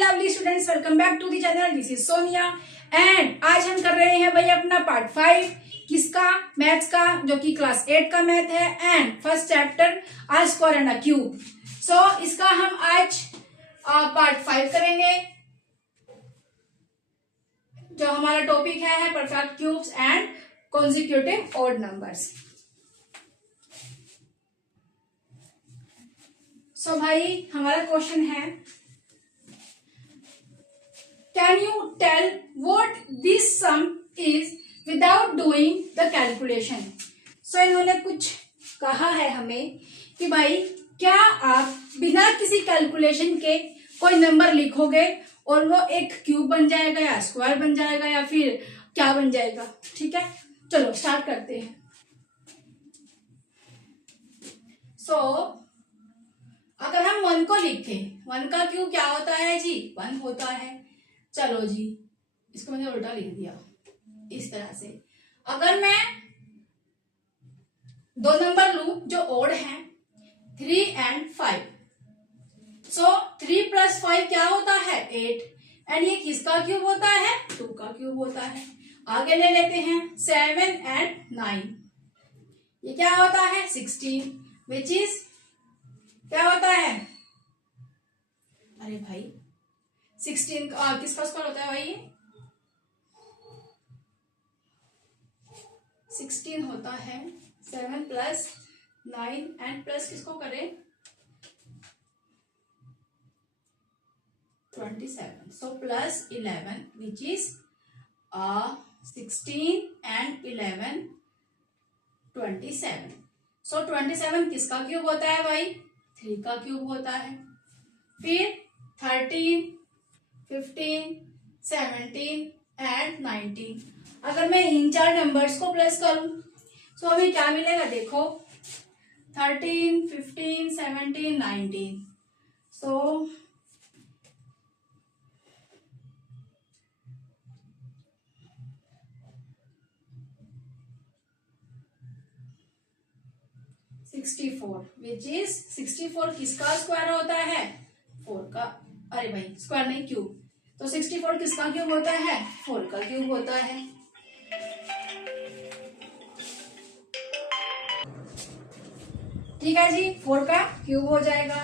Lovely students, welcome back to the channel. This is Sonia and आज हम कर रहे हैं भाई अपना पार्ट 5 किसका, मैथ्स का, जो कि क्लास 8 का मैथ है and first chapter are square and a cube. So इसका हम आज पार्ट 5 करेंगे। जो हमारा टॉपिक है perfect cubes and consecutive odd numbers. So भाई हमारा क्वेश्चन है, can you tell what this sum is without doing the calculation. So इन्होंने कुछ कहा है हमें कि भाई क्या आप बिना किसी कैलकुलेशन के कोई नंबर लिखोगे और वो एक क्यूब बन जाएगा या स्क्वायर बन जाएगा या फिर क्या बन जाएगा। ठीक है, चलो स्टार्ट करते हैं। सो अगर हम 1 को लिखे, 1 का क्यूब क्या होता है जी, 1 होता है। चलो जी, इसको मैंने उल्टा लिख दिया इस तरह से। अगर मैं 2 नंबर लूं जो ओड है 3 एंड 5, सो 3 + 5 क्या होता है 8 एंड ये किसका क्यूब होता है 2 का क्यूब होता है। आगे ले लेते हैं 7 एंड 9, ये क्या होता है 16 विच इज क्या होता है, अरे भाई 16 किसका स्क्वायर होता है भाई, ये 16 होता है। 7 + 9 एंड प्लस किसको करें 27, सो +11 विच इज 16 एंड 11 27। सो 27 किसका क्यूब होता है भाई 3 का क्यूब होता है। फिर 13, 15, 17 एंड 19, अगर मैं इन 4 नंबर्स को प्लस करूं तो हमें क्या मिलेगा देखो 13, 15, 17, 19। सो विच इज 64 किसका स्क्वायर होता है 4 का, अरे भाई स्क्वायर नहीं क्यूब, तो 64 किसका क्यूब होता है 4 का क्यूब होता है। ठीक है जी, 4 का क्यूब हो जाएगा।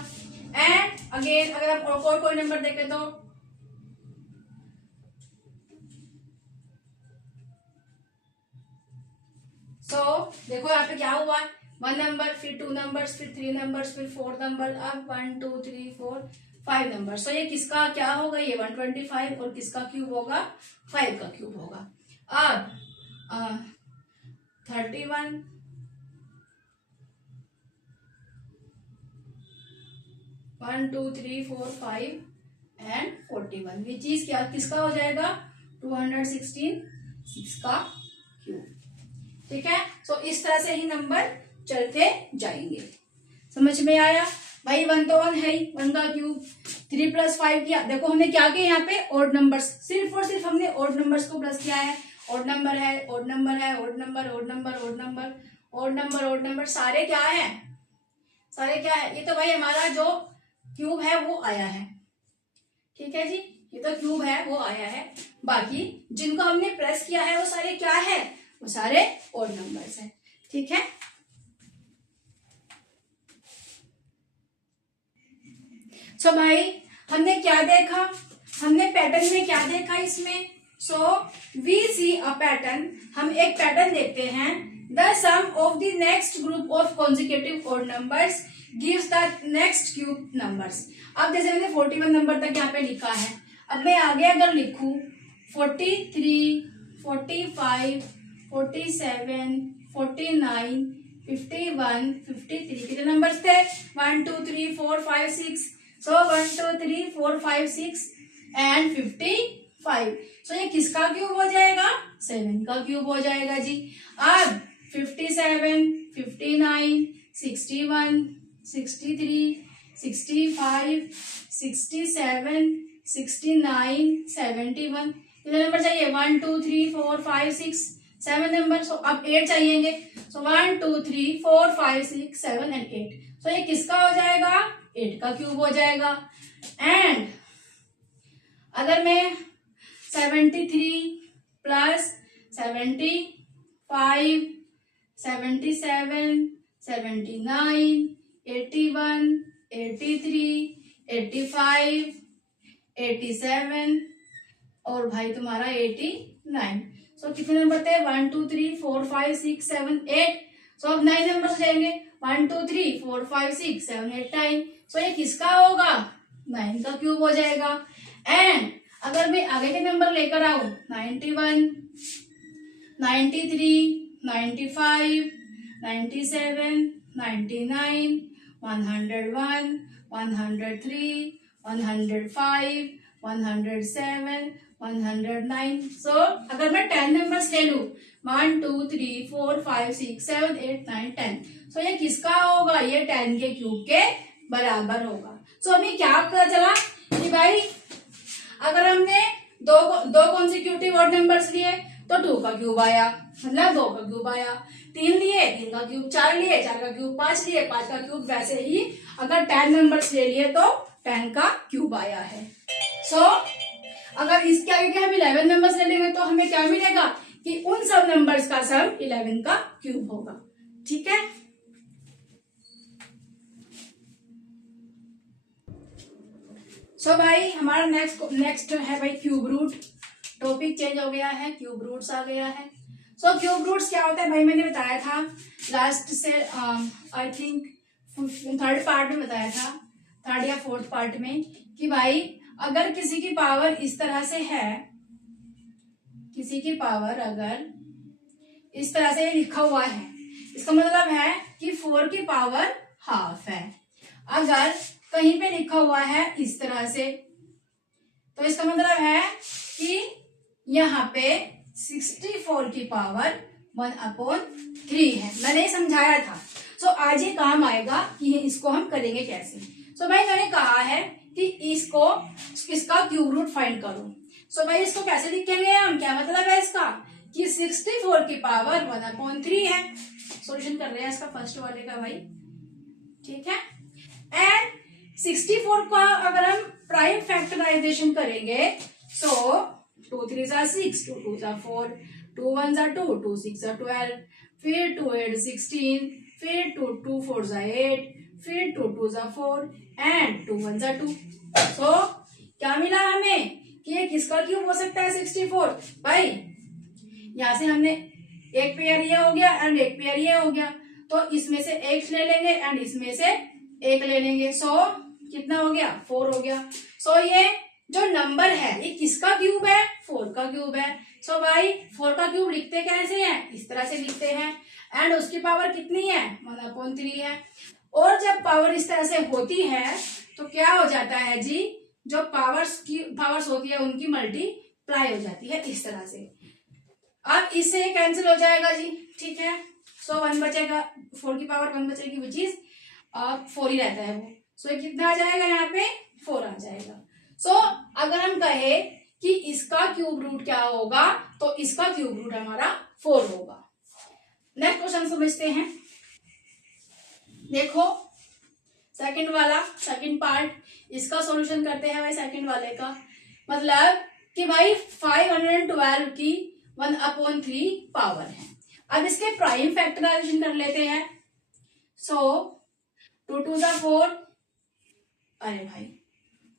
एंड अगेन अगर हम और कोई नंबर देखें तो देखो यहाँ पे क्या हुआ, 1 नंबर, फिर 2 नंबर्स, फिर 3 नंबर्स, फिर 4 नंबर, अब 1 2 3 4 5 नंबर। सो ये किसका क्या होगा, ये 125 और किसका क्यूब होगा 5 का क्यूब होगा। अब 31, 1 2 3 4 5 एंड 41 विच इज क्या किसका हो जाएगा 216 6 का क्यूब। ठीक है, सो इस तरह से ही नंबर चलते जाएंगे। समझ में आया भाई, 1 तो 1 है ही, 1 का क्यूब। 3 + 5 किया, देखो हमने क्या किया यहाँ पे ऑड नंबर्स, सिर्फ और सिर्फ हमने ऑड नंबर्स को प्लस किया है। ऑड नंबर है, ऑड नंबर है, odd number, odd number, odd number, odd number, odd number, सारे क्या है, सारे क्या है, ये तो भाई हमारा जो क्यूब है वो आया है। ठीक है जी, ये तो क्यूब है वो आया है। बाकी जिनको हमने प्लस किया है वो सारे क्या है, वो सारे ऑड नंबर्स है। ठीक है, सो भाई हमने क्या देखा, हमने पैटर्न में क्या देखा इसमें। So we C a pattern, हम एक पैटर्न देखते हैं। The sum of the next group of consecutive odd numbers gives the next cube numbers. अब जैसे मैंने 41 नंबर तक यहाँ पे लिखा है, अब मैं आगे अगर लिखूं 43, 45, 47, 49, 51, 53, कितने नंबर्स थे 1 2 3 4 5 6। सो 1 2 3 4 5 6 एंड 55। सो ये किसका क्यूब हो जाएगा 7 का क्यूब हो जाएगा जी। अब 57, 59, 61, 63, 65, 67, 69, 71, कितने नंबर चाहिए 1 2 3 4 5 6 7 नंबर। सो अब 8 चाहिएंगे। सो 1 2 3 4 5 6 7 एंड 8। सो ये किसका हो जाएगा 8 का क्यूब हो जाएगा। एंड अगर मैं 73 प्लस 75, 77, 79, 81, 83, 85, 87 और भाई तुम्हारा 89। सो कितने नंबर थे? 1 2 3 4 5 6 7 8। सो अब 9 नंबर हो जाएंगे। 1 2 3 4 5 6 7 8 9। सो ये किसका होगा? 9 का क्यूब हो जाएगा। एंड अगर मैं आगे के नंबर लेकर आऊं 91, 93, 95, 97, 99, 101, 103, 105, 107, 109। सो अगर मैं 10 नंबर्स ले लू 1 2 3 4 5 6 7 8 9 10। सो ये किसका होगा? ये 10 के क्यूब के बराबर होगा। सो हमें क्या पता चला कि भाई अगर हमने दो कॉन्सिक्यूटिव ऑड नंबर्स लिए तो 2 का क्यूब आया, मतलब 2 का क्यूब आया। 3 लिए 3 का क्यूब, 4 लिए 4 का क्यूब, 5 लिए 5 का क्यूब। वैसे ही अगर 10 नंबर्स ले लिए तो 10 का क्यूब आया है। सो अगर इसके आगे के हम 11 नंबर्स ले लेंगे तो हमें क्या मिलेगा कि उन सब नंबर्स का सम 11 का क्यूब होगा। ठीक है। सो भाई हमारा नेक्स्ट है भाई क्यूब रूट। टॉपिक चेंज हो गया है, क्यूब रूट्स आ गया है। सो क्यूब रूट्स क्या होता है भाई? मैंने बताया था लास्ट से आई थिंक 3rd पार्ट में बताया था, 3rd या 4th पार्ट में, कि भाई अगर किसी की पावर इस तरह से है, किसी की पावर अगर इस तरह से लिखा हुआ है, इसका मतलब है कि 4 की पावर हाफ है। अगर कहीं पे लिखा हुआ है इस तरह से तो इसका मतलब है कि यहाँ पे 64 की पावर 1/3 है। मैंने समझाया था। सो आज ये काम आएगा कि इसको हम करेंगे कैसे। सो भाई मैंने कहा है कि इसका क्यूब रूट फाइंड करो। सो भाई इसको कैसे लिखेंगे हम? क्या मतलब है इसका कि 64 की पावर 1/3 है। सॉल्यूशन कर रहे हैं इसका फर्स्ट वाले का भाई। ठीक है। एंड 64 का अगर हम प्राइम फैक्टराइजेशन करेंगे सो 2 3 6, 2 2 4, 2 1 2, 2 6 12, फिर 2 8 16, फिर 2 2 4 8, फिर 2 2 4 एंड 2 1 2। सो क्या मिला हमें कि ये किसका क्यूब हो सकता है? 64। भाई यहां से हमने एक पेयर ये हो गया एंड एक पेयर ये हो गया, तो इसमें से एक ले लेंगे एंड इसमें से एक ले लेंगे। सो कितना हो गया? 4 हो गया। सो ये जो नंबर है ये किसका क्यूब है? 4 का क्यूब है। सो भाई 4 का क्यूब लिखते कैसे हैं? इस तरह से लिखते हैं। एंड उसकी पावर कितनी है? 1/3 है। और जब पावर इस तरह से होती है तो क्या हो जाता है जी? जो पावर्स होती है उनकी मल्टीप्लाई हो जाती है इस तरह से। अब इससे कैंसिल हो जाएगा जी। ठीक है। सो 1 बचेगा, 4 की पावर 1 बचेगी, विच इज 4 ही रहता है वो। सो ये कितना आ जाएगा? यहाँ पे 4 आ जाएगा। सो अगर हम कहे कि इसका क्यूब रूट क्या होगा तो इसका क्यूब रूट हमारा 4 होगा। नेक्स्ट क्वेश्चन समझते हैं। देखो सेकंड वाला, सेकंड पार्ट, इसका सॉल्यूशन करते हैं भाई। सेकंड वाले का मतलब कि भाई 512 की 1/3 पावर है। अब इसके प्राइम फैक्टराइजेशन कर लेते हैं। सो 2 2 4, अरे भाई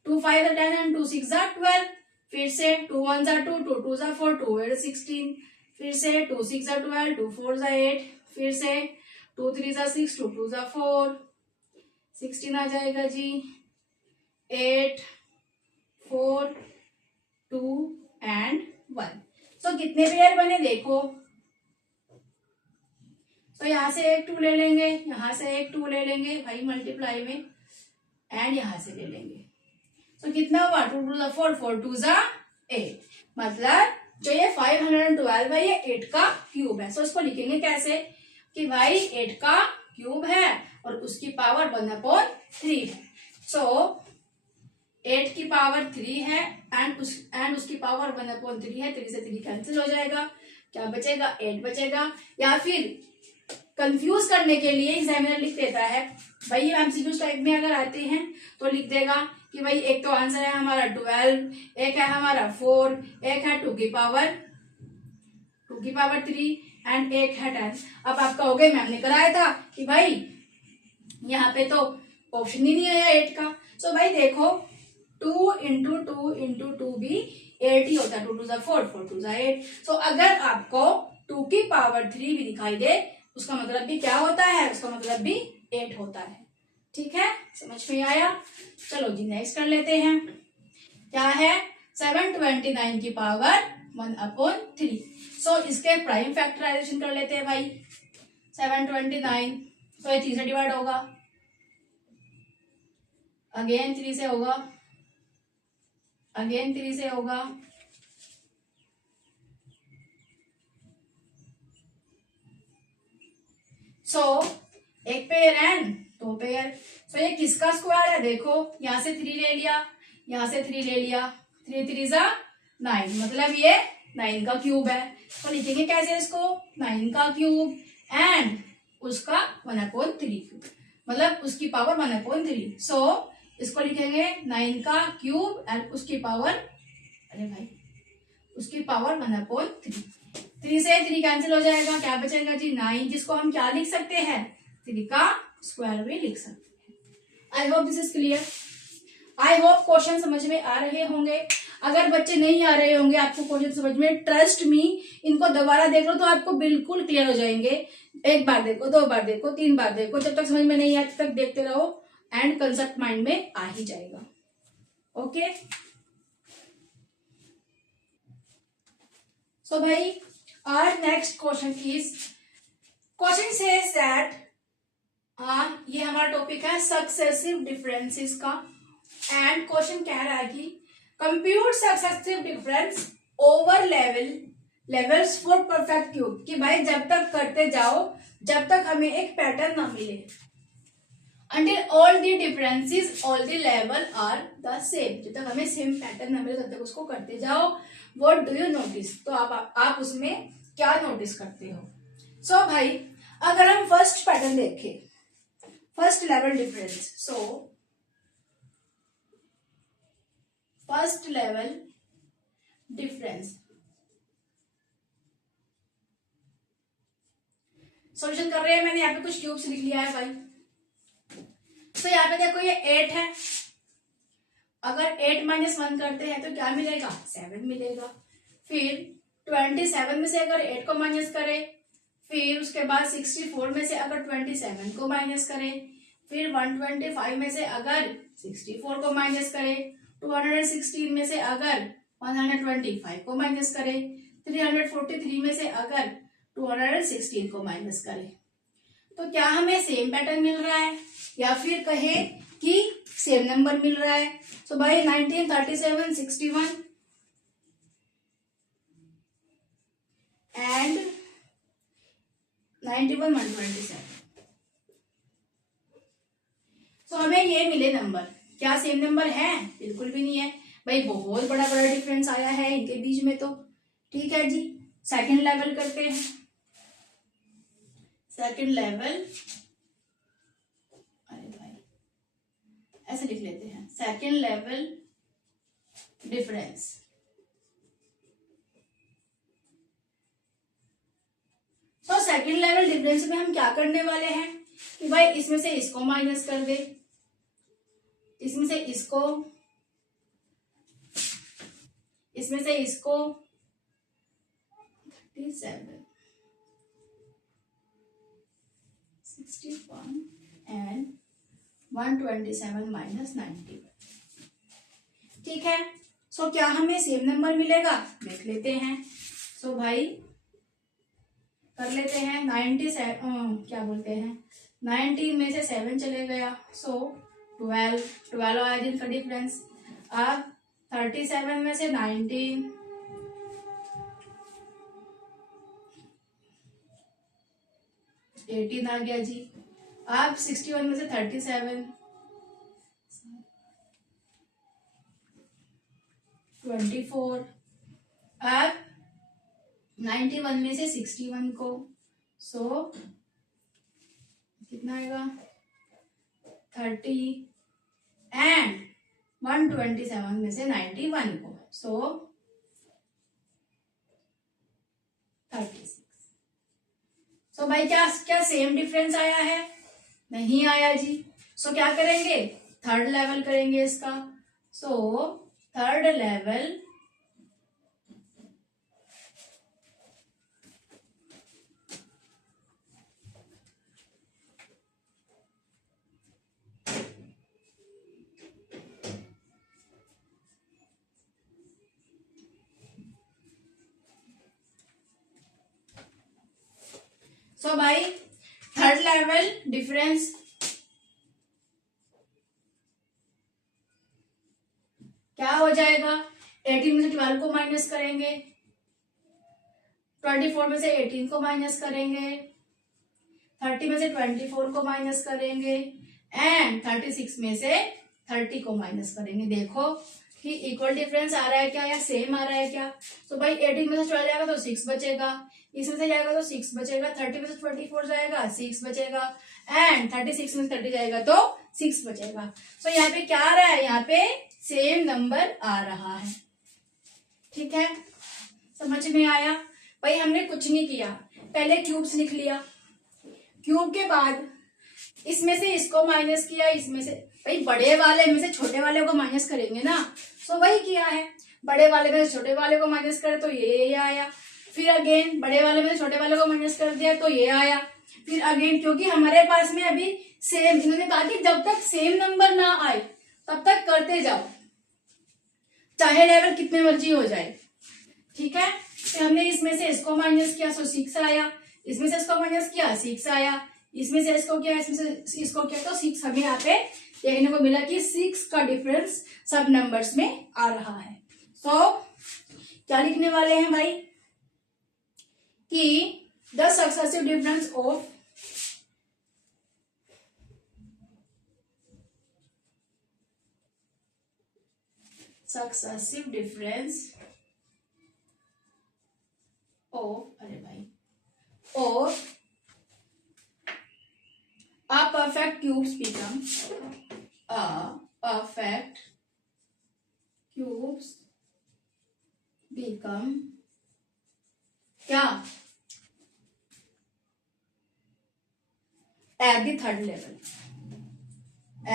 2 5 10 एंड 2 6 12, फिर से 2 1 2, 2 2 4, 2 8 16, फिर से 2 6 12, 2 4 8, फिर से 2 3 6, 2 2 4, 16 आ जाएगा जी, 8 4 2 एंड 1। सो कितने पेयर बने देखो। तो यहां से एक 2 ले लेंगे, यहां से एक 2 ले लेंगे भाई मल्टीप्लाई में, एंड यहां से ले लेंगे। तो कितना हुआ? 2 2 4, 4 2 8। मतलब जो ये 512 है ये 8 का क्यूब है। सो इसको लिखेंगे कैसे कि भाई 8 का क्यूब है और उसकी पावर 1/3 है। सो 8 की पावर 3 है एंड उसकी पावर 1/3 है। 3 से 3 कैंसिल हो जाएगा। क्या बचेगा? 8 बचेगा। या फिर कंफ्यूज करने के लिए एग्जामिनर लिख देता है भाई, एमसीक्यू टाइप में अगर आते हैं तो लिख देगा कि भाई एक तो आंसर है हमारा 12, एक है हमारा 4, एक है 2 की पावर 3 एंड एक है 10। अब आप कहोगे मैम ने कराया था कि भाई यहाँ पे तो ऑप्शन ही नहीं आया 8 का। सो भाई देखो 2 इंटू 2 इंटू 2 भी 8 ही होता है। 2 2 जा 4, 4 2 जा 8। सो अगर आपको 2 की पावर 3 भी दिखाई दे उसका मतलब भी क्या होता है, उसका मतलब भी 8 होता है। ठीक है, समझ में आया। चलो जी नेक्स्ट कर लेते हैं। क्या है 729 की पावर 1/3। सो इसके प्राइम फैक्टराइजेशन कर लेते हैं भाई। 729 तो ये 3 से डिवाइड होगा, अगेन 3 से होगा, अगेन 3 से होगा, सो एक पेयर एंड 2 पेयर। सो ये किसका स्क्वायर है, देखो यहां से 3 ले लिया, यहां से 3 ले लिया, 3 3 जा 9, मतलब ये 9 का क्यूब है। तो लिखेंगे कैसे इसको, 9 का क्यूब एंड उसका 1/3, मतलब उसकी पावर 1/3। सो इसको लिखेंगे 9 का क्यूब एंड उसकी पावर, अरे भाई उसकी पावर 1/3। 3 से 3 कैंसिल हो जाएगा, क्या बचेगा जी 9, जिसको हम क्या लिख सकते हैं 3 का स्क्वायर भी लिख सकते हैं। I hope this is clear. I hope question समझ में आ रहे होंगे। अगर बच्चे नहीं आ रहे होंगे आपको क्वेश्चन समझ में, ट्रस्ट मी इनको दोबारा देख लो तो आपको बिल्कुल क्लियर हो जाएंगे। एक बार देखो, 2 बार देखो, 3 बार देखो, जब तक समझ में नहीं आए तब तक देखते रहो एंड कंसेप्ट माइंड में आ ही जाएगा। ओके सो भाई our next question is, question says that ये हमारा टॉपिक है सक्सेसिव डिफरेंसेस का। एंड क्वेश्चन कह रहा है कि compute successive difference over levels for perfect cube. कि भाई जब तक करते जाओ जब तक हमें एक पैटर्न ना मिले, until all the differences all the level are the same, जब तक हमें सेम पैटर्न ना मिले तब तक उसको करते जाओ। What do you notice, तो आप उसमें क्या नोटिस करते हो। सो भाई अगर हम फर्स्ट पैटर्न देखें, first level difference, so first level difference solution कर रहे हैं। मैंने यहाँ पे कुछ क्यूब्स लिख लिया है भाई। तो यहाँ पे देखो ये 8 है, अगर 8 - 1 करते हैं तो क्या मिलेगा 7 मिलेगा। फिर 27 में से अगर 8 को माइनस करें, फिर उसके बाद 64 में से अगर 27 को माइनस करें, फिर 125 में से अगर 64 को माइनस करें, 216 में से अगर 125 को माइनस करें, 343 में से अगर 216 को माइनस करें, तो क्या हमें सेम पैटर्न मिल रहा है या फिर कहे कि सेम नंबर मिल रहा है। सो भाई 19, 37, 61 एंड 91, 127। सो हमें ये मिले नंबर, क्या सेम नंबर है, बिल्कुल भी नहीं है भाई, बहुत बड़ा बड़ा डिफरेंस आया है इनके बीच में। तो ठीक है जी, सेकंड लेवल करते हैं। सेकंड लेवल, अरे भाई ऐसे लिख लेते हैं, सेकंड लेवल डिफरेंस। तो सेकंड लेवल डिफरेंस में हम क्या करने वाले हैं कि भाई इसमें से इसको माइनस कर दे, इसमें से इसको, इसमें से इसको, 37, 61 एंड 127 माइनस 90। ठीक है, सो क्या हमें सेम नंबर मिलेगा, देख लेते हैं। सो भाई कर लेते हैं 97, क्या बोलते हैं 19 में से 7 चले गया, सो 12 आया जिनका डिफरेंस। अब 37 में से 19, 18 आ गया जी। अब 61 में से 37, 24। अब 91 में से 61 को, सो कितना आएगा 30 एंड 127 में से 91 को, सो 36। सो भाई क्या क्या सेम डिफरेंस आया है? नहीं आया जी। सो क्या करेंगे? थर्ड लेवल करेंगे इसका। सो थर्ड लेवल सो भाई थर्ड लेवल डिफरेंस क्या हो जाएगा? 18 में से 12 को माइनस करेंगे, 24 में से 18 को माइनस करेंगे, 30 में से 24 को माइनस करेंगे एंड 36 में से 30 को माइनस करेंगे। देखो कि इक्वल डिफरेंस आ रहा है क्या या सेम आ रहा है क्या? तो भाई 18 में से 12 जाएगा तो 6 बचेगा, इसमें से जाएगा तो 6 बचेगा, 30 में से 24 जाएगा 6 बचेगा एंड 36 में से 30 जाएगा तो 6 बचेगा। तो यहाँ पे क्या आ रहा है? यहाँ पे सेम नंबर आ रहा है। ठीक है, समझ में आया? भाई हमने कुछ नहीं किया, पहले क्यूब्स लिख लिया, क्यूब के बाद इसमें से इसको माइनस किया, इसमें से भाई बड़े वाले में से छोटे वाले को माइनस करेंगे ना, सो वही किया है। बड़े वाले में से छोटे वाले को माइनस करे तो ये आया, फिर अगेन बड़े वाले में से छोटे वाले को माइनस कर दिया तो ये आया, फिर अगेन क्योंकि हमारे पास में अभी सेम, इन्होंने कहा कि जब तक सेम नंबर ना आए तब तक करते जाओ, चाहे लेवल कितने मर्जी हो जाए। ठीक है, तो हमने इसमें से इसको माइनस किया सो 6 आया, इसमें से इसको माइनस किया 6 आया, इसमें से इसको किया, इसमें से इसको किया तो 6 हमें यहाँ पे देखने को मिला कि 6 का डिफरेंस सब नंबर्स में आ रहा है। सो क्या लिखने वाले हैं भाई कि the successive difference of successive difference of, अरे भाई, of a perfect cubes become a perfect cubes become क्या? At the third level,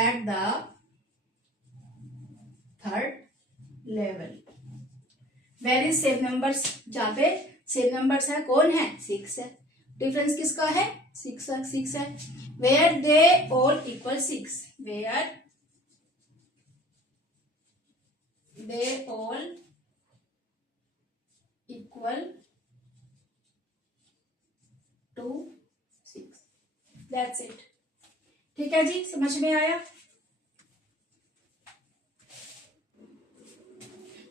at the third level where is same numbers, जहाँ पे सेम नंबर्स है कौन है? 6 है। डिफरेंस किसका है? 6 है। Where they all equal 6, where they all equal to 6, that's it. ठीक है जी, समझ में आया?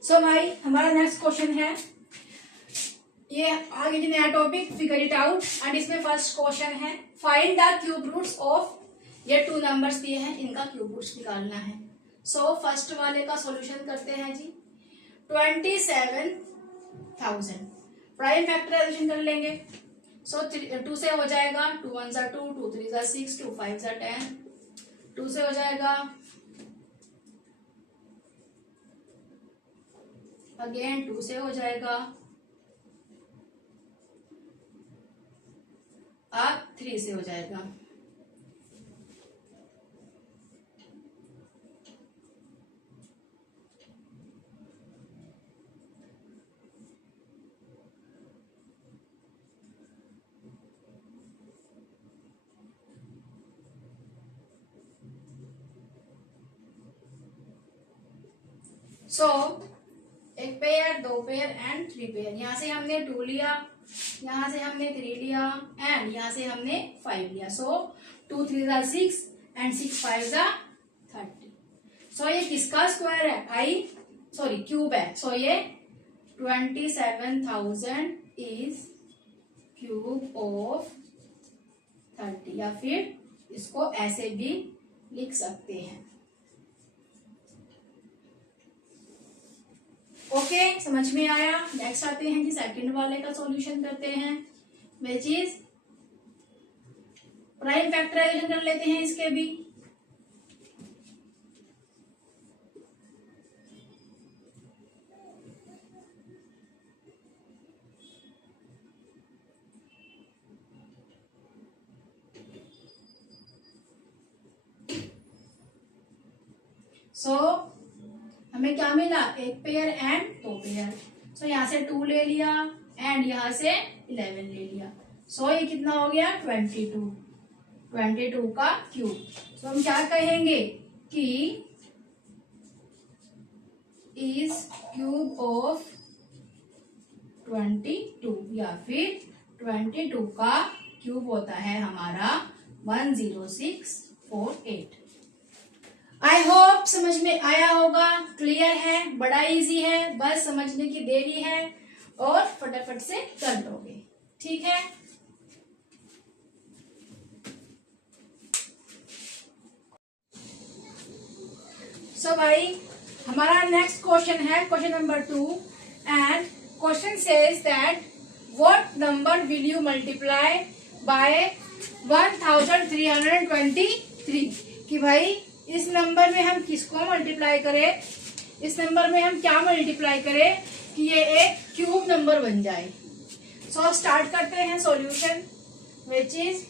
सो भाई हमारा नेक्स्ट क्वेश्चन है, ये आगे की नया topic, figure it out, and इसमें फर्स्ट क्वेश्चन है find the cube roots of, ये 2 नंबर्स दिए हैं, इनका क्यूब रूट्स निकालना है। सो फर्स्ट वाले का सॉल्यूशन करते हैं जी। 27,000 प्राइम फैक्टराइजेशन कर लेंगे। सो 2 से हो जाएगा, 2 1 जा 2, 2 3 जा 6, 2 5 जा 10, 2 से हो जाएगा, अगेन 2 से हो जाएगा, अब 3 से हो जाएगा। सो एक पेयर, 2 पेयर एंड 3 पेयर, यहां से हमने 2 लिया, यहां से हमने 3 लिया एंड यहां से हमने 5 लिया। सो 2 3 जा 6 एंड 6 5 जा 30। सो ये किसका स्क्वायर है भाई? सॉरी क्यूब है। सो ये 27,000 इज क्यूब ऑफ 30, या फिर इसको ऐसे भी लिख सकते हैं। ओके, समझ में आया? नेक्स्ट आते हैं कि सेकंड वाले का सॉल्यूशन करते हैं, विच इज प्राइम फैक्टराइजेशन कर लेते हैं इसके भी। सो हमें क्या मिला, एक पेयर एंड दो पेयर। सो यहाँ से 2 ले लिया एंड यहाँ से 11 ले लिया। सो ये कितना हो गया, 22 का क्यूब। सो हम क्या कहेंगे कि इज क्यूब ऑफ 22 या फिर 22 का क्यूब होता है हमारा 10648। आई होप समझ में आया होगा, क्लियर है, बड़ा इजी है, बस समझने की देरी है और फटाफट से कर लोगे। ठीक है, सो भाई हमारा नेक्स्ट क्वेश्चन है question number 2 and question says that what number will you multiply by 1323 कि भाई इस नंबर में हम किसको मल्टीप्लाई करें, इस नंबर में हम क्या मल्टीप्लाई करें कि ये एक क्यूब नंबर बन जाए। सो स्टार्ट करते हैं सॉल्यूशन, विच इज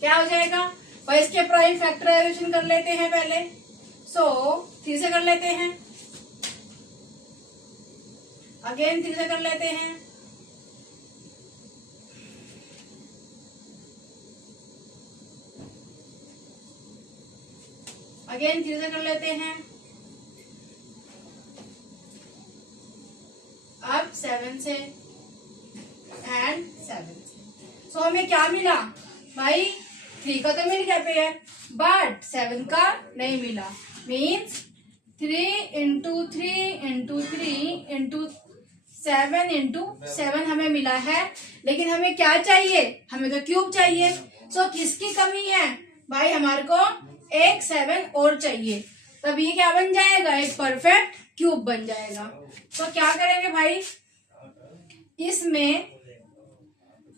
क्या हो जाएगा भाई, इसके प्राइम फैक्टराइजेशन कर लेते हैं पहले। सो 3 से कर लेते हैं, अगेन 3 से कर लेते हैं, अगेन 3 से कर लेते हैं, अब 7 से एंड 7 से। सो हमें क्या मिला भाई, 3 का तो मिल गया पेयर बट 7 का नहीं मिला। Means 3 into 3 into 3 into 7 into 7 हमें मिला है, लेकिन हमें क्या चाहिए, हमें तो क्यूब चाहिए। सो किसकी कमी है भाई, हमारे को एक 7 और चाहिए, तब ये क्या बन जाएगा, एक परफेक्ट क्यूब बन जाएगा। तो क्या करेंगे भाई, इसमें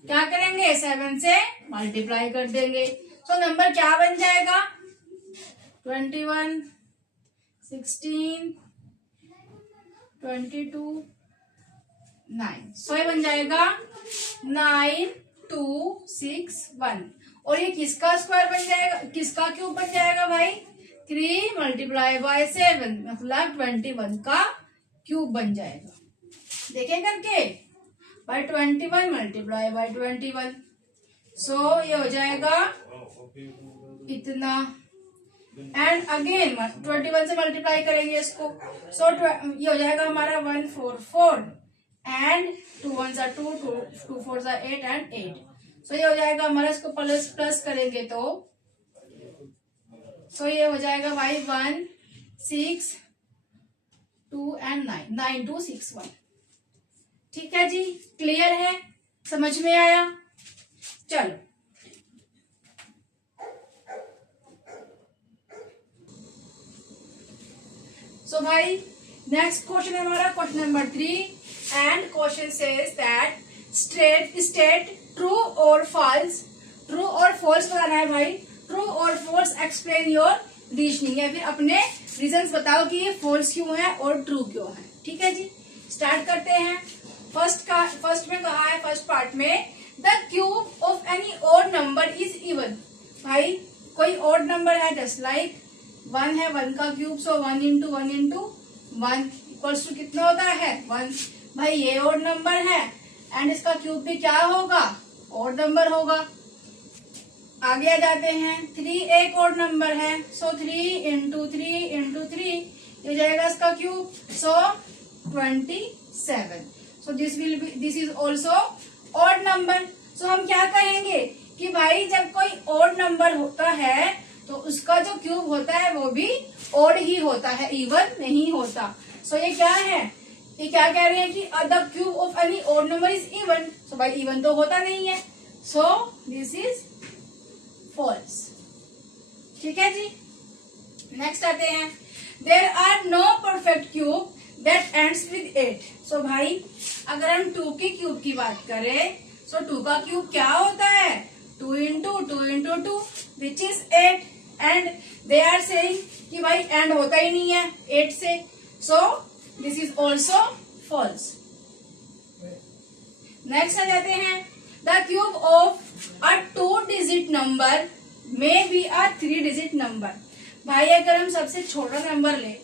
क्या करेंगे, 7 से मल्टीप्लाई कर देंगे। तो नंबर क्या बन जाएगा, 21, 16, 22, 9। सो ये बन जाएगा 9, 2, 6, 1। और ये किसका स्क्वायर बन जाएगा, किसका क्यूब बन जाएगा भाई, 3 मल्टीप्लाई बाय 7 मतलब 21 का क्यूब बन जाएगा। देखें करके, बाय 21 मल्टीप्लाई बाय 21। सो ये हो जाएगा इतना एंड अगेन 21 से मल्टीप्लाई करेंगे इसको। सो ये हो जाएगा हमारा 144 एंड 2 1 जा 2, 2 4 जा 8 एंड 8। सो ये हो जाएगा हमारा, इसको प्लस प्लस करेंगे तो सो ये हो जाएगा भाई 1 6 2 एंड 9, 9 2 6 1। ठीक है जी, क्लियर है, समझ में आया। चलो सो भाई नेक्स्ट क्वेश्चन है हमारा question number 3 and question says that state true और फॉल्स। ट्रू और फॉल्स बताना है भाई, ट्रू और फॉल्स एक्सप्लेन योर रीजनिंग, या फिर अपने रीजंस बताओ कि ये फॉल्स क्यों है और ट्रू क्यों है। ठीक है जी, स्टार्ट करते हैं। फर्स्ट में कहा है, फर्स्ट पार्ट में the cube of any odd number is even. भाई कोई ऑड नंबर है, जस्ट लाइक 1 है, 1 का cube, so 1 into 1 into 1 equals to कितना होता है 1। भाई ये ऑड नंबर है एंड इसका क्यूब भी क्या होगा, ऑड नंबर होगा। आगे आ जाते हैं, 3 एक ऑड नंबर है, सो 3 इंटू 3 इंटू 3 ये हो जाएगा इसका cube, so 27। So this is also odd number. So हम क्या कहेंगे कि भाई जब कोई ऑड नंबर होता है तो उसका जो क्यूब होता है वो भी ऑड ही होता है, इवन नहीं होता। सो ये क्या है, ये क्या कह रहे हैं कि the cube of any odd number is even. So भाई इवन तो होता नहीं है, सो दिस इज फॉल्स। ठीक है जी, नेक्स्ट आते हैं, there are no perfect cube that ends with 8। So भाई अगर हम 2 के क्यूब की बात करें, सो 2 का क्यूब क्या होता है, 2 into 2 into 2 which is 8 and they are saying कि भाई एंड होता ही नहीं है 8 से, so this is also false. Next आ जाते हैं, the cube of a 2 digit number may be a 3 digit number. भाई अगर हम सबसे छोटा नंबर ले,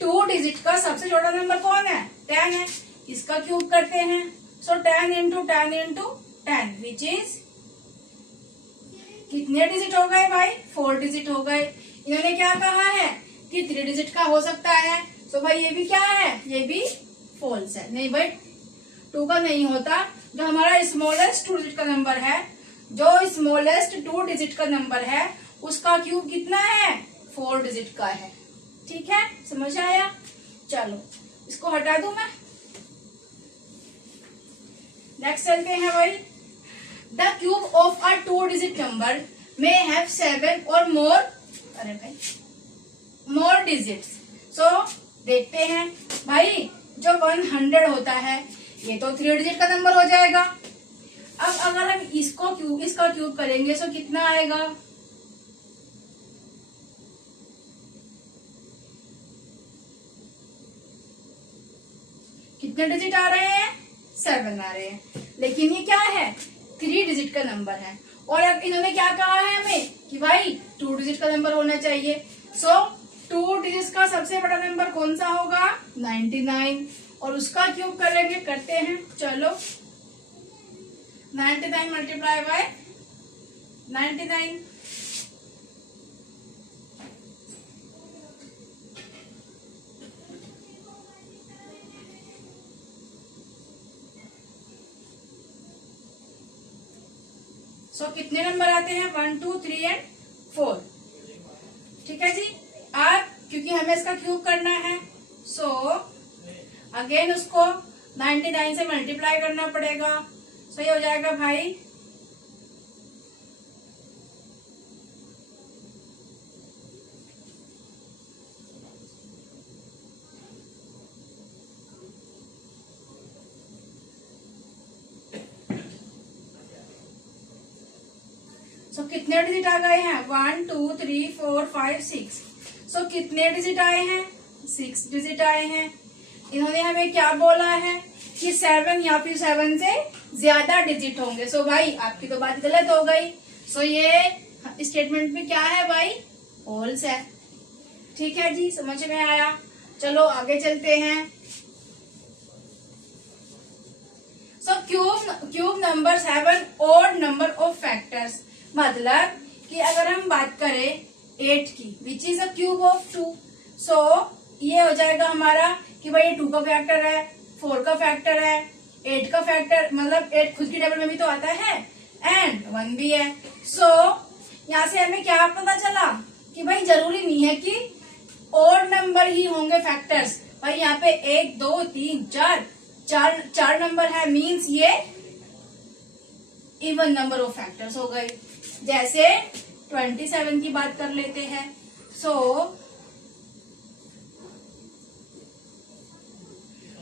2 डिजिट का सबसे छोटा नंबर कौन है? 10 है। इसका क्यूब करते हैं, सो 10 इंटू 10 इंटू 10 विच इज कितने डिजिट हो गए भाई? 4 डिजिट हो गए। इन्होंने क्या कहा है कि 3 डिजिट का हो सकता है, तो भाई ये भी क्या है? ये भी फॉल्स है। नहीं भाई, 2 का नहीं होता। जो हमारा स्मॉलेस्ट 2 डिजिट का नंबर है, जो स्मॉलेस्ट 2 डिजिट का नंबर है, उसका क्यूब कितना है? 4 डिजिट का है। ठीक है, समझ आया? चलो इसको हटा दूं मैं। नेक्स्ट चलते हैं भाई। The cube of a 2 digit number may have 7 और मोर, अरे भाई, मोर डिजिट्स। सो देखते हैं भाई, जो 100 होता है ये तो 3 डिजिट का नंबर हो जाएगा। अब अगर हम इसका क्यूब करेंगे तो कितना आएगा? कितने डिजिट आ रहे हैं? 7 आ रहे हैं। लेकिन ये क्या है? 3 डिजिट का नंबर है। और अब इन्होंने क्या कहा है हमें कि भाई 2 डिजिट का नंबर होना चाहिए। सो 2 डिजिट का सबसे बड़ा नंबर कौन सा होगा? 99। और उसका क्यूब करेंगे, करते हैं। चलो 99 मल्टीप्लाई बाय 99, सो कितने नंबर आते हैं? 1 2 3 एंड 4। ठीक है जी। अब क्योंकि हमें इसका क्यूब करना है, सो अगेन उसको 99 से मल्टीप्लाई करना पड़ेगा। सही हो जाएगा भाई 'सो कितने डिजिट आ गए हैं? 1 2 3 4 5 6। सो कितने डिजिट आए हैं? 6 डिजिट आए हैं। इन्होंने हमें क्या बोला है कि 7 या फिर 7 से ज्यादा डिजिट होंगे। सो भाई आपकी तो बात गलत हो गई। सो ये स्टेटमेंट में क्या है भाई? फॉल्स है। ठीक है जी, समझ में आया? चलो आगे चलते हैं। सो cube numbers have an odd number of factors. मतलब कि अगर हम बात करें 8 की, which is a cube of 2, सो ये हो जाएगा हमारा कि भाई 2 का फैक्टर है, 4 का फैक्टर है, 8 का फैक्टर, मतलब 8 खुद की टेबल में भी तो आता है, एंड 1 भी है। सो यहाँ से हमें क्या पता चला कि भाई जरूरी नहीं है कि ऑड नंबर ही होंगे फैक्टर्स। भाई यहाँ पे 1 2 3 4 नंबर है, मीन्स ये इवन नंबर ऑफ फैक्टर्स हो गए। जैसे 27 की बात कर लेते हैं। सो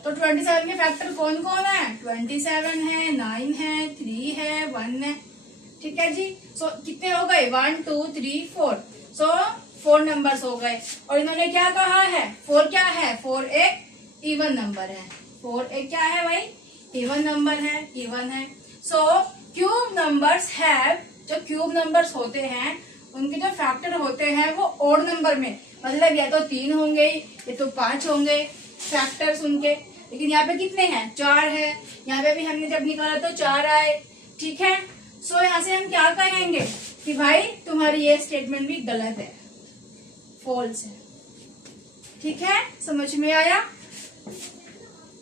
तो 27 के फैक्टर कौन कौन है? 27 है, 9 है, 3 है, 1 है। ठीक है जी। सो कितने हो गए? 1 2 3 4। सो 4 नंबर्स हो गए। और इन्होंने क्या कहा है? 4 क्या है? 4 एक इवन नंबर है। 4 एक क्या है भाई? इवन नंबर है, इवन है। सो क्यूब नंबर्स हैव, जो क्यूब नंबर्स होते हैं उनके जो फैक्टर होते हैं वो ओड नंबर में, मतलब या तो 3 होंगे या तो 5 होंगे फैक्टर्स उनके। लेकिन यहाँ पे कितने हैं? 4 है। यहाँ पे भी हमने जब निकाला तो 4 आए। ठीक है। सो यहाँ से हम क्या कहेंगे कि भाई तुम्हारी ये स्टेटमेंट भी गलत है, फॉल्स है। ठीक है, समझ में आया?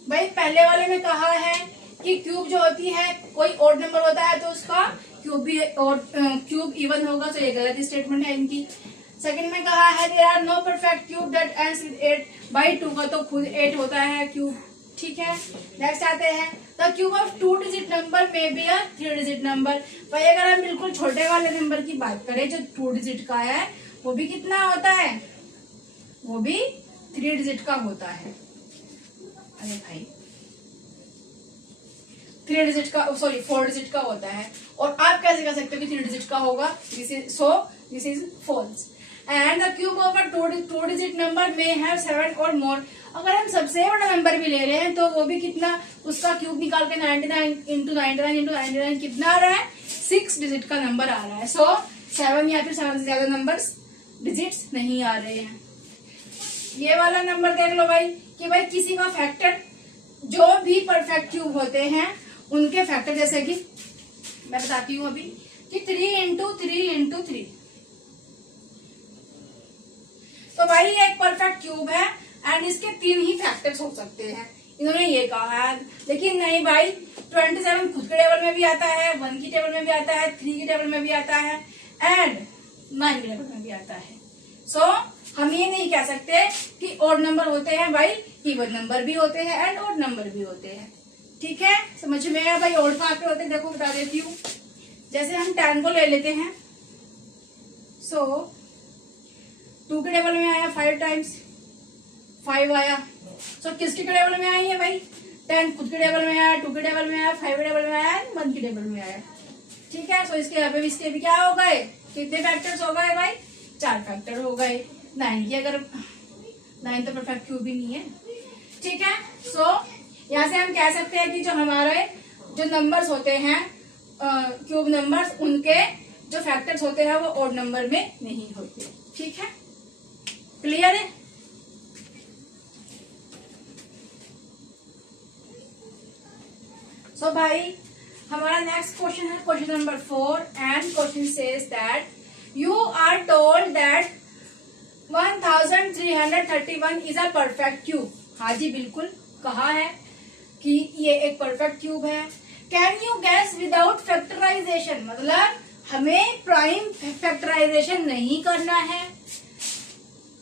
भाई पहले वाले में कहा है कि क्यूब जो होती है, कोई ओड नंबर होता है तो उसका क्यूब भी और क्यूब इवन होगा, तो ये गलत स्टेटमेंट है इनकी। सेकंड में कहा है there are no perfect cube that ends with 8। भाई 2 का तो खुद 8 होता है क्यूब। ठीक है। नेक्स्ट आते हैं the cube of 2 digit number may be a 3 digit number. भाई अगर हम बिल्कुल छोटे वाले नंबर की बात करें जो 2 डिजिट का है, वो भी कितना होता है? वो भी 3 डिजिट का होता है। अरे भाई 3 डिजिट का, सॉरी 4 डिजिट का होता है। और आप कैसे कह सकते हो कि 3 डिजिट का होगा? This is false. And the cube of a 2 digit number may have 7 और मोर। अगर हम सबसे बड़ा नंबर भी ले रहे हैं तो वो भी कितना, उसका क्यूब निकाल के 99 इंटू 99 इंटू 99 कितना आ रहा है? 6 डिजिट का नंबर आ रहा है। सो 7 या फिर 7 से ज्यादा नंबर्स डिजिट्स नहीं आ रहे हैं। ये वाला नंबर देख लो भाई कि भाई किसी का फैक्टर, जो भी परफेक्ट क्यूब होते हैं उनके फैक्टर, जैसे कि मैं बताती हूँ अभी कि 3 इंटू 3 इंटू 3। तो भाई ये एक परफेक्ट क्यूब है एंड इसके 3 ही फैक्टर्स हो सकते हैं, इन्होंने ये कहा है। लेकिन नहीं भाई, 27 खुद के टेबल में भी आता है, 1 की टेबल में भी आता है, 3 की टेबल में भी आता है एंड 9 की टेबल में भी आता है। सो हम ये नहीं कह सकते कि ऑड नंबर होते हैं भाई, इवन नंबर भी होते हैं एंड ऑड नंबर भी होते हैं। ठीक है, समझ में आया भाई? ऑड कहाँ पे होते हैं देखो बता देती हूँ। जैसे हम 10 को ले लेते हैं। सो 2 के टेबल में आया 5 टाइम्स 5 आया। सो किसके टेबल में आई है भाई? 10 खुद के टेबल में आया, 2 के टेबल में आया, 5 के टेबल में आया, 1 के टेबल में आया। ठीक है, सो इसके अभी इसके भी क्या हो गए, कितने फैक्टर्स हो गए भाई? 4 फैक्टर हो गए। 9 की, अगर 9 तो परफेक्ट क्यूब भी नहीं है। ठीक है, सो यहाँ से हम कह सकते हैं कि जो हमारे जो नंबर्स होते हैं क्यूब नंबर्स, उनके जो फैक्टर्स होते हैं वो ऑड नंबर में नहीं होते। ठीक है, क्लियर है? सो भाई हमारा नेक्स्ट क्वेश्चन है question number 4 and question says that you are told that 1331 is a perfect cube. हाँ जी बिल्कुल, कहा है कि ये एक परफेक्ट क्यूब है। Can you guess without factorization, मतलब हमें प्राइम फैक्टराइजेशन नहीं करना है।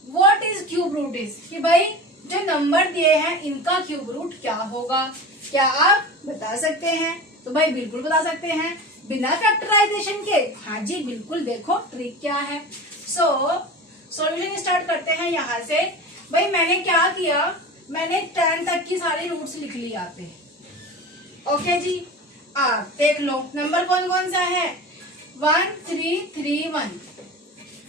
What is cube root is, कि भाई जो नंबर दिए हैं इनका क्यूब रूट क्या होगा, क्या आप बता सकते हैं? तो भाई बिल्कुल बता सकते हैं बिना फैक्टराइजेशन के। हाँ जी बिल्कुल, देखो ट्रिक क्या है। सॉल्यूशन स्टार्ट करते हैं यहाँ से। भाई मैंने क्या किया, मैंने 10 तक की सारी रूट्स लिख ली यहाँ पे। ओके जी, आप देख लो नंबर कौन कौन सा है, 1 3 3 1।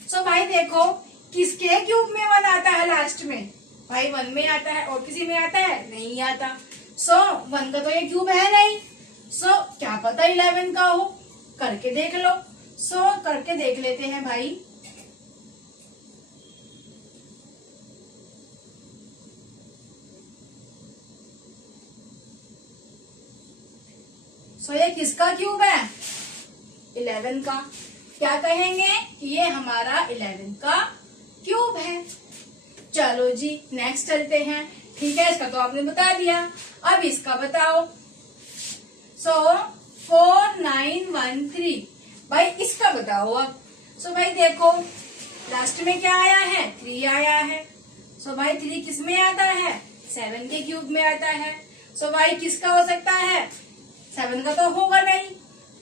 सो भाई देखो किसके क्यूब में 1 आता है लास्ट में? भाई 1 में आता है, और किसी में आता है? नहीं आता। सो 1 का तो ये क्यूब है नहीं। सो क्या पता 11 का हो, करके देख लो। सो करके देख लेते हैं भाई। सो ये किसका क्यूब है? 11 का। क्या कहेंगे कि ये हमारा 11 का क्यूब है। चलो जी नेक्स्ट चलते हैं। ठीक है, इसका तो आपने बता दिया, अब इसका बताओ। सो 4913, भाई इसका बताओ अब। सो भाई देखो लास्ट में क्या आया है? 3 आया है। सो भाई 3 किस में आता है? 7 के क्यूब में आता है। सो भाई किसका हो सकता है? 7 का तो होगा नहीं।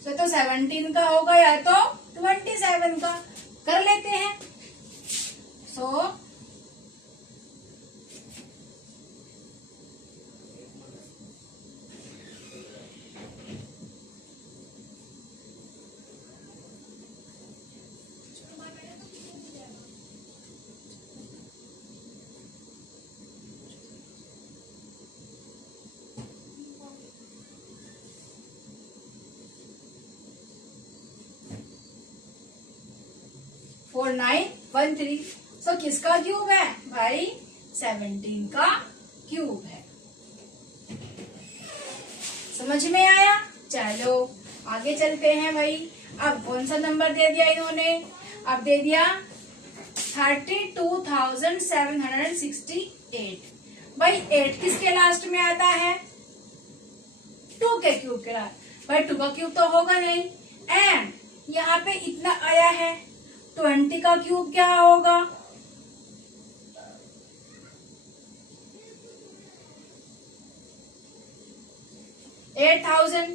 तो 17 का होगा या तो 27 का। कर लेते हैं। सो 4913। सो किसका क्यूब है भाई? 17 का क्यूब है। समझ में आया? चलो आगे चलते हैं भाई। अब कौन सा नंबर दे दिया इन्होंने? अब दे दिया 32,768। भाई 8 किसके लास्ट में आता है? 2 के क्यूब के लास्ट। भाई 2 का क्यूब तो होगा नहीं। एंड यहाँ पे इतना आया है, 20 का क्यूब क्या होगा? 8,000।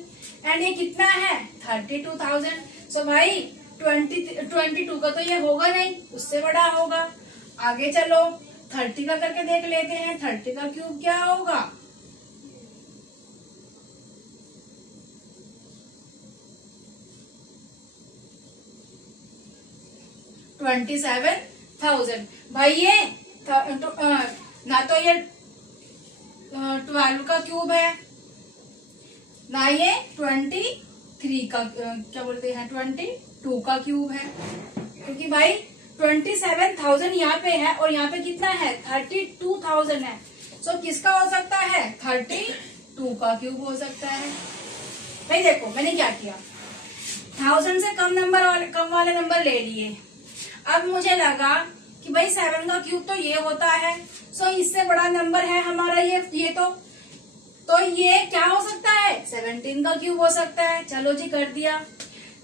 एंड ये कितना है? 32,000। सो भाई 22 का तो ये होगा नहीं, उससे बड़ा होगा। आगे चलो 30 का करके देख लेते हैं। 30 का क्यूब क्या होगा? 27,000। भाई ये ना तो ये 12 का क्यूब है, ना ये 20 3 का क्या बोलते हैं 22 का क्यूब है, क्योंकि भाई 27,000 यहाँ पे है और यहाँ पे कितना है 32,000 है। सो किसका हो सकता है 32 का क्यूब हो सकता है। भाई देखो मैंने क्या किया, 1000 से कम वाले नंबर ले लिए। अब मुझे लगा कि भाई 7 का क्यूब तो ये होता है, सो इससे बड़ा नंबर है हमारा ये तो ये क्या हो सकता है 17 का क्यूब हो सकता है। चलो जी कर दिया,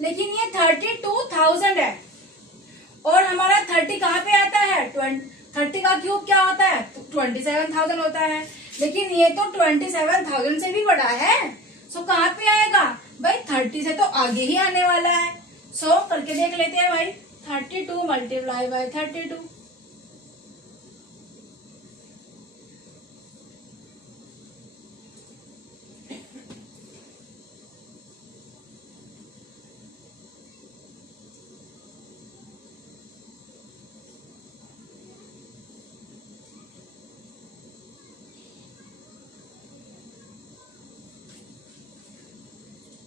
लेकिन ये 32,000 है और हमारा 30 कहाँ पे आता है 30 का क्यूब क्या होता है 27,000 होता है, लेकिन ये तो 27,000 से भी बड़ा है। सो कहाँ पे आएगा भाई 30 से तो आगे ही आने वाला है। सो करके देख लेते हैं भाई 32 मल्टीप्लाई बाय 32।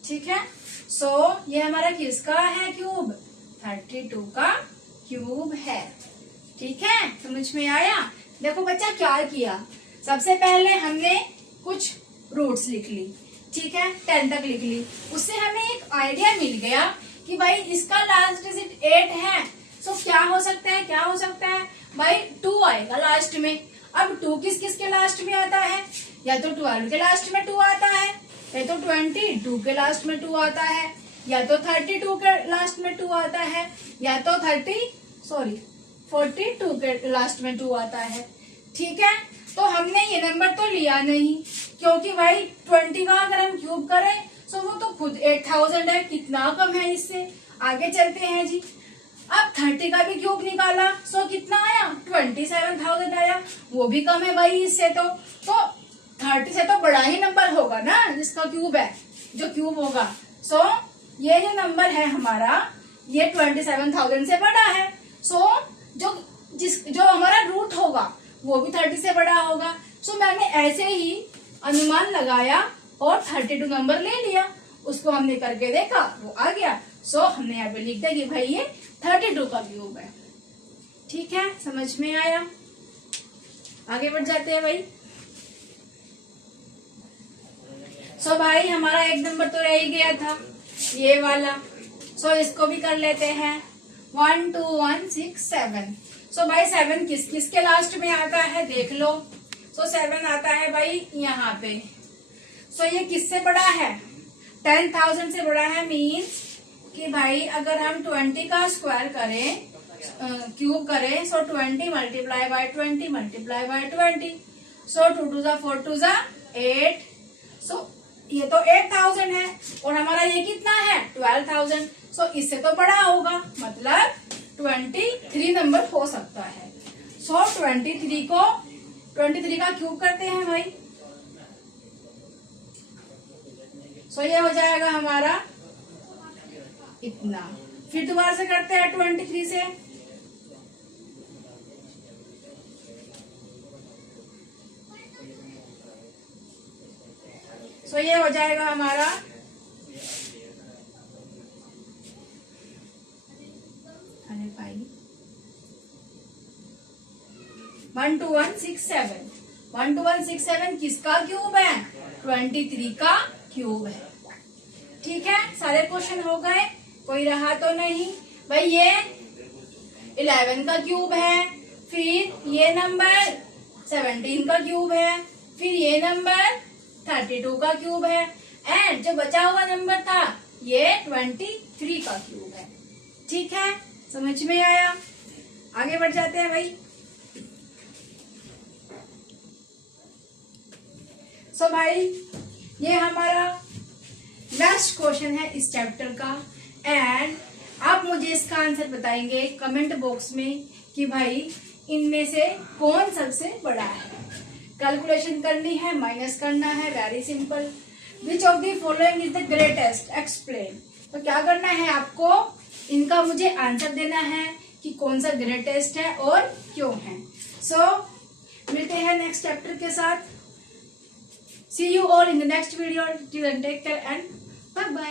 ठीक है, सो ये हमारा किसका है क्यूब 32 का क्यूब है। ठीक है, समझ में आया। देखो बच्चा क्या किया, सबसे पहले हमने कुछ रूट्स लिख ली, ठीक है 10 तक लिख ली, उससे हमें एक आइडिया मिल गया कि भाई इसका लास्ट डिजिट 8 है। सो क्या हो सकता है भाई 2 आएगा लास्ट में। अब 2 किस किस के लास्ट में आता है, या तो 12 के लास्ट में 2 आता है, या तो 22 के लास्ट में 2 आता है, या तो 32 के लास्ट में 2 आता है, या तो 42 के लास्ट में 2 आता है। ठीक है, तो हमने ये नंबर तो लिया नहीं, क्योंकि भाई 20 का अगर हम क्यूब करें तो वो तो खुद 8000 है, कितना कम है इससे। आगे चलते हैं जी, अब 30 का भी क्यूब निकाला, सो कितना आया 27,000 आया, वो भी कम है भाई इससे तो 30 से तो बड़ा ही नंबर होगा ना जिसका क्यूब है, जो क्यूब होगा। सो ये जो नंबर है हमारा ये 27,000 से बड़ा है। सो जो हमारा रूट होगा वो भी 30 से बड़ा होगा। सो मैंने ऐसे ही अनुमान लगाया और 32 नंबर ले लिया, उसको हमने करके देखा वो आ गया। सो हमने यहाँ पे लिख दिया कि भाई ये 32 का क्यूब है। ठीक है, समझ में आया। आगे बढ़ जाते हैं भाई। सो भाई हमारा एक नंबर तो रह ही गया था ये वाला, सो इसको भी कर लेते हैं 1 2 1 6 7। सो भाई 7 किस किस के लास्ट में आता है देख लो। सो 7 आता है भाई यहाँ पे। सो ये किससे बड़ा है 10,000 से बड़ा है, मीन्स कि भाई अगर हम 20 का स्क्वायर करें क्यूब करें, सो 20 मल्टीप्लाई बाय 20 मल्टीप्लाई बाय 20, सो 2 2 जा 4 2 जा 8। सो ये तो 8000 है और हमारा ये कितना है 12,000। सो इससे तो बड़ा होगा, मतलब 23 नंबर हो सकता है। सो 23 का क्यूब करते हैं भाई। सो ये हो जाएगा हमारा इतना, फिर दोबारा से करते हैं 23 से। सो ये हो जाएगा हमारा 1 2 1 6 7। 1 2 1 6 7 किसका क्यूब है 23 का क्यूब है। ठीक है, सारे क्वेश्चन हो गए, कोई रहा तो नहीं भाई। ये 11 का क्यूब है, फिर ये नंबर 17 का क्यूब है, फिर ये नंबर 32 का क्यूब है, एंड जो बचा हुआ नंबर था ये 23 का क्यूब है। ठीक है, समझ में आया। आगे बढ़ जाते हैं भाई। सो भाई ये हमारा लास्ट क्वेश्चन है इस चैप्टर का, एंड आप मुझे इसका आंसर बताएंगे कमेंट बॉक्स में कि भाई इनमें से कौन सबसे बड़ा है। कैलकुलेशन करनी है, माइनस करना है, very simple. Which of the following is the greatest, explain. तो क्या करना है आपको, इनका मुझे आंसर देना है कि कौन सा ग्रेटेस्ट है और क्यों है। सो मिलते हैं नेक्स्ट चैप्टर के साथ। See you all in the next video. Till then, take care and bye bye.